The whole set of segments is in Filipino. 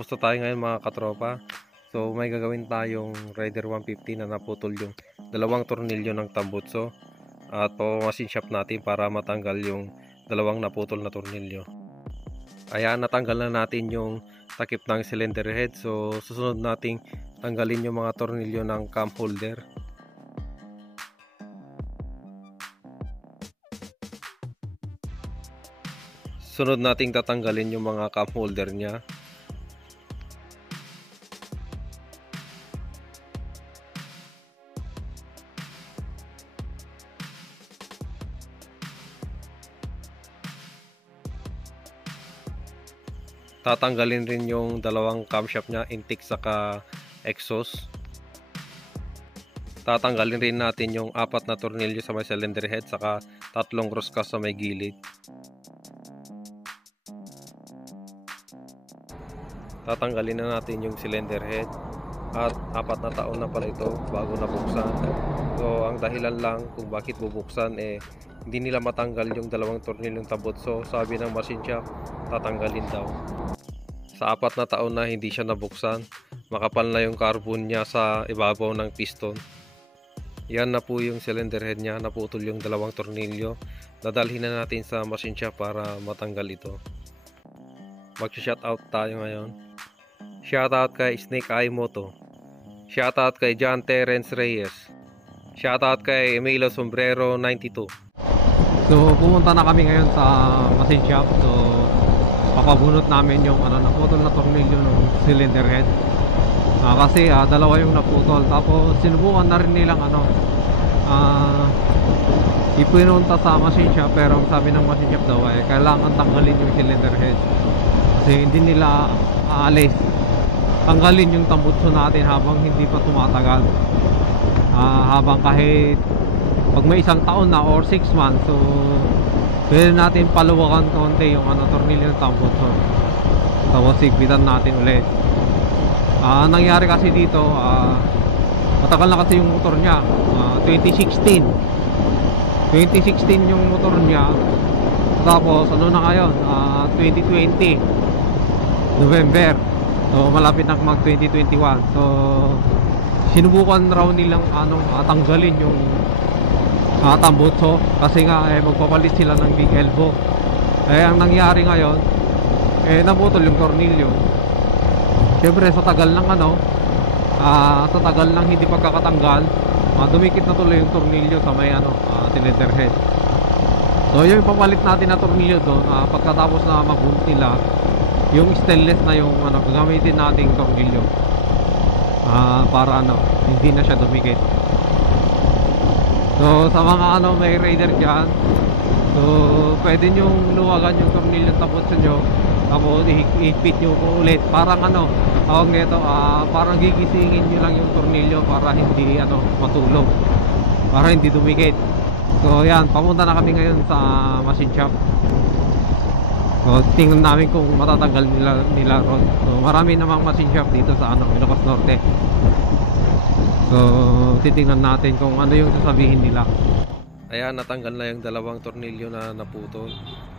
kamusta tayo ngayon mga katropa? So may gagawin tayong Rider 150 na naputol yung dalawang tornilyo ng tambutso at machine shop natin para matanggal yung dalawang naputol na tornilyo. Ayan, natanggal na natin yung takip ng cylinder head. So susunod nating tanggalin yung mga tornilyo ng cam holder. Sunod nating tatanggalin yung mga cam holder niya. Tatanggalin rin yung dalawang camshaft niya, intake saka exhaust. Tatanggalin rin natin yung 4 na tornilyo sa may cylinder head saka 3 rosca sa may gilid. Tatanggalin na natin yung cylinder head at 4 na taon na pala ito bago nabuksan. So ang dahilan lang kung bakit bubuksan hindi nila matanggal yung dalawang tornilyong tambutso. Sabi ng machine shop, tatanggalin daw. Sa 4 na taon na hindi siya nabuksan, makapal na yung carbon niya sa ibabaw ng piston. Yan na po yung cylinder head niya, naputol yung dalawang tornilyo. Dadalhin na natin sa machine shop para matanggal ito. Mag-shoutout tayo ngayon. Shoutout kay Snake Eye Moto. Shoutout kay John Terence Reyes. Shoutout kay Emilio Sombrero 92. So pumunta na kami ngayon sa machine shop. So papabunot namin yung naputol na tornilyo ng cylinder head. Kasi dalawa yung naputol. Tapos sinubukan na rin nilang ipinunta sa machine shop, pero ang sabi ng machine shop daw ay kailangan tanggalin yung cylinder head. Kasi hindi nila aalis. Tanggalin yung tambutso natin habang hindi pa tumatagal. Habang kahit pag may 1 taon na or 6 months, so pwede natin paluwakan konti yung tornilyo ng tambutso. Tapos sigpitan natin ulit. Nangyari kasi dito, matagal na kasi yung motor niya. 2016 yung motor niya. Tapos ano na ngayon, 2020 November. So malapit na mag 2021. So sinubukan raw nilang tanggalin yung tambutso kasi nga magpapalit sila ng big elbow. Ang nangyari ngayon naputol yung tornilyo. Siyempre sa tagal ng sa tagal ng hindi pagkakatanggal, dumikit na tuloy yung tornilyo sa may cylinder head. So yung papalit natin na tornilyo doon, pagkatapos na mag-bolt nila, yung stainless na yung gagamitin nating tornilyo para hindi na siya dumikit. So sa mga may Raider dyan, so pwede nyo luwagan yung tornilyo tambutso nyo, tapos i-fit nyo po ulit. Parang tawag nito, parang gigisingin nyo lang yung tornilyo para hindi matulog, para hindi dumikit. So yan, papunta na kami ngayon sa machine shop. So tingnan namin kung matatanggal nila ron. So marami namang machine shop dito sa Ilocos Norte. So titingnan natin kung ano yung sasabihin nila. Ayan, natanggal na yung dalawang tornilyo na naputol.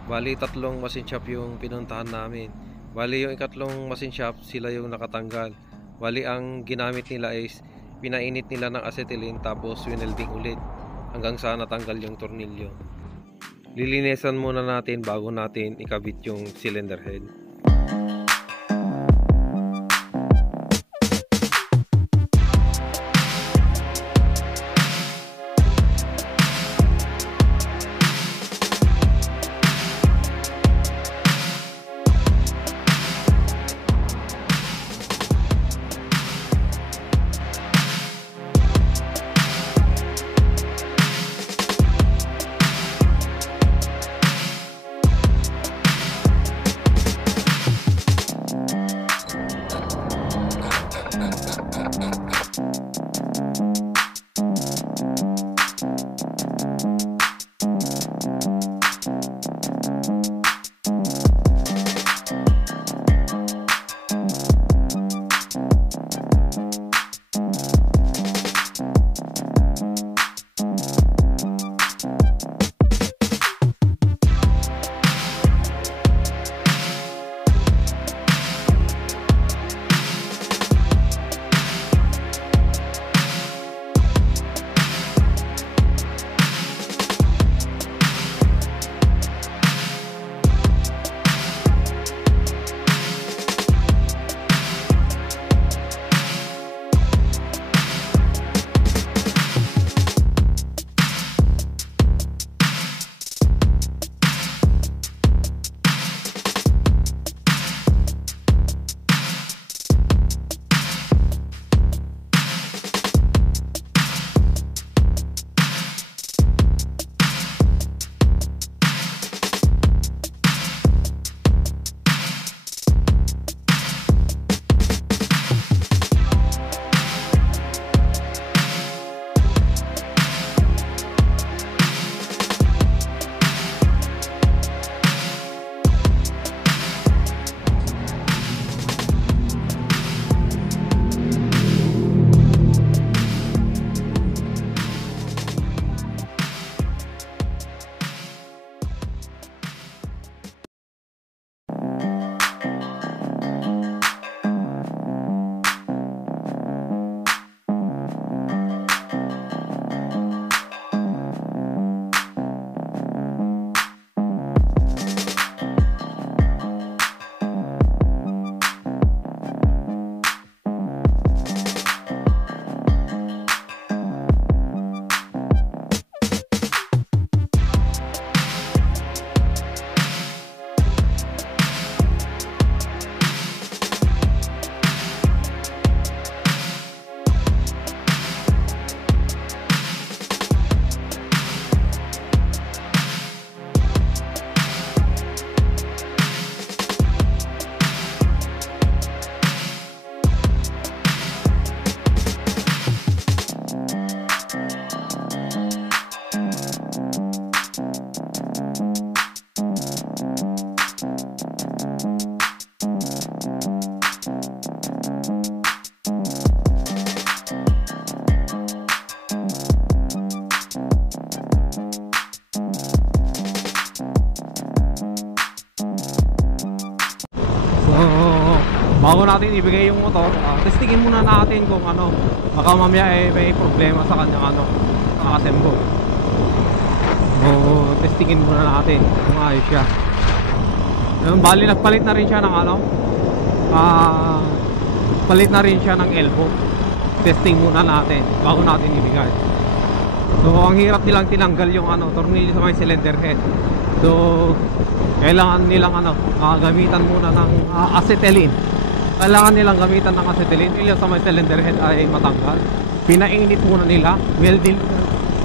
Bali 3 machine shop yung pinuntahan namin. Bali yung 4 machine shop, sila yung nakatanggal. Bali ang ginamit nila is pinainit nila ng acetylene tapos winelding ulit hanggang sa natanggal yung tornilyo. Lilinisan muna natin bago natin ikabit yung cylinder head. bago natin ibigay yung motor, testingin muna natin kung ano, baka mamaya may problema sa kanyang ano, assemble. So testingin muna natin kung ayos siya. Bali nagpalit na rin siya ng ano, palit na rin siya ng elbow. Testing muna natin bago natin ibigay. So ang hirap nilang tinanggal yung ano, tornilyo sa may cylinder head. So kailangan nilang ano, gamitan muna ng acetylene. Kailangan nilang gamitan ng acetylene. Yung sa may cylinder head ay matanggal. Pinainit muna nila. Welding.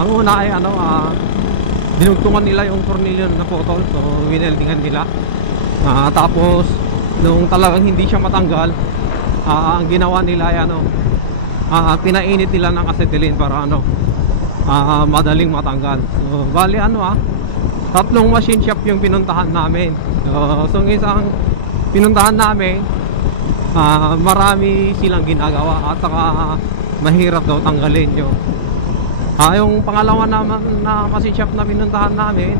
Ang una ay ano, dinugtungan nila yung tornilyo na putol. So wineldingan nila. Tapos nung talagang hindi siya matanggal, ang ginawa nila ay ano, pinainit nila ng acetylene para ano, madaling matanggal. So bali ano, tatlong machine shop yung pinuntahan namin. So isang pinuntahan namin, marami silang ginagawa at saka mahirap daw tanggalin yung yung pangalawa naman na machine shop na pinuntahan namin,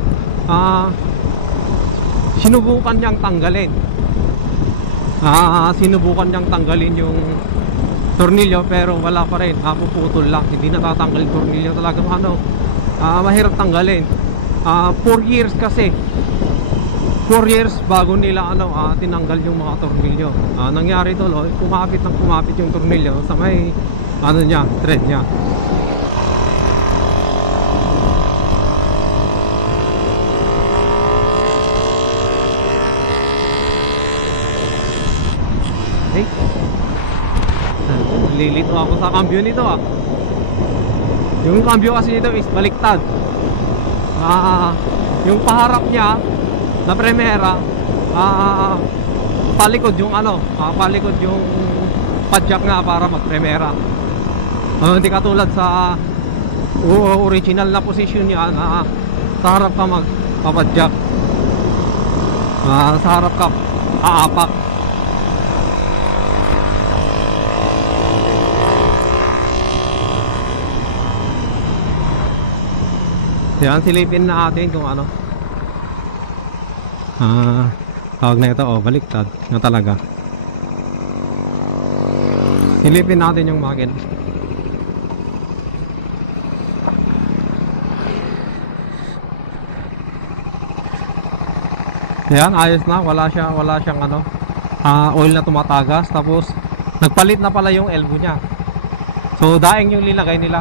sinubukan niyang tanggalin. Sinubukan niyang tanggalin yung tornilyo pero wala pa rin, puputol lang, hindi natatanggal yung tornilyo. Talagang ano, mahirap tanggalin. 4 years kasi, 4 years bago nila ano, tinanggal yung mga tornilyo. Nangyari to, kumapit yung tornilyo sa may ano niya, thread niya. Okay. Lilito ako sa cambio nito, Yung cambio kasi nito is baliktad. Yung paharap niya na Primera, palikod yung ano, palikod yung padjak nga para mag Primera. Hindi katulad sa original na position niya na sa harap ka magpapadjak, sa harap ka aapak. Yan, silipin natin kung ano, tawag na ito, baliktad na talaga. Silipin natin yung makina. Yan, ayos na, wala siyang ano, oil na tumatagas. Tapos nagpalit na pala yung elbow niya. So daing yung nilagay nila.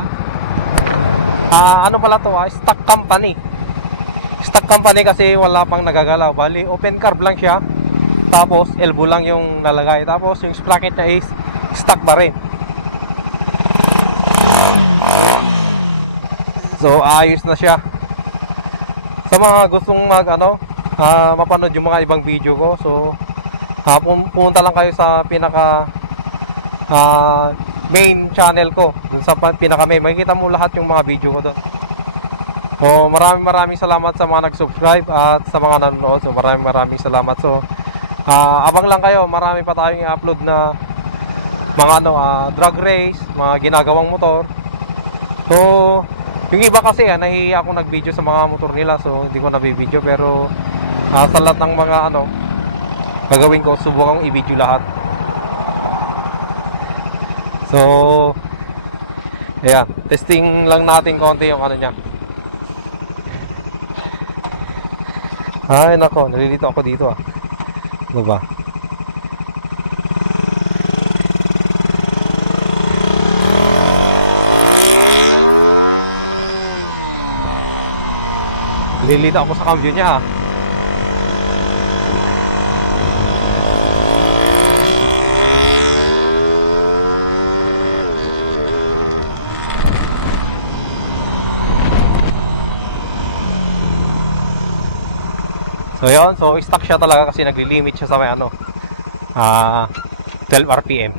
Ano pala to, stock company. Stock company kasi wala pang nagagalaw. Bali open carb lang siya, tapos elbow lang yung nalagay. Tapos yung sprocket niya is stock pa rin. So ayos na siya. Sa mga gustong mapanood yung mga ibang video ko, so pumunta lang kayo sa pinaka main channel ko, dun sa pinaka main, makikita mo lahat yung mga video ko doon. So maraming salamat sa mga nag-subscribe at sa mga nanonood. So maraming salamat. So abang lang kayo, marami pa tayong i-upload na mga drag race, mga ginagawang motor. So yung iba kasi nahihiya akong nag-video sa mga motor nila, so hindi ko na-video. Pero sa lahat ng mga gagawin ko, subukan kong i-video lahat. So ayan, testing lang natin konti yung niya. Ay nako, nalilito ako dito Ano ba? Nalilito ako sa cambio niya So yun, so stuck siya talaga kasi nagli-limit siya sa may 12 RPM.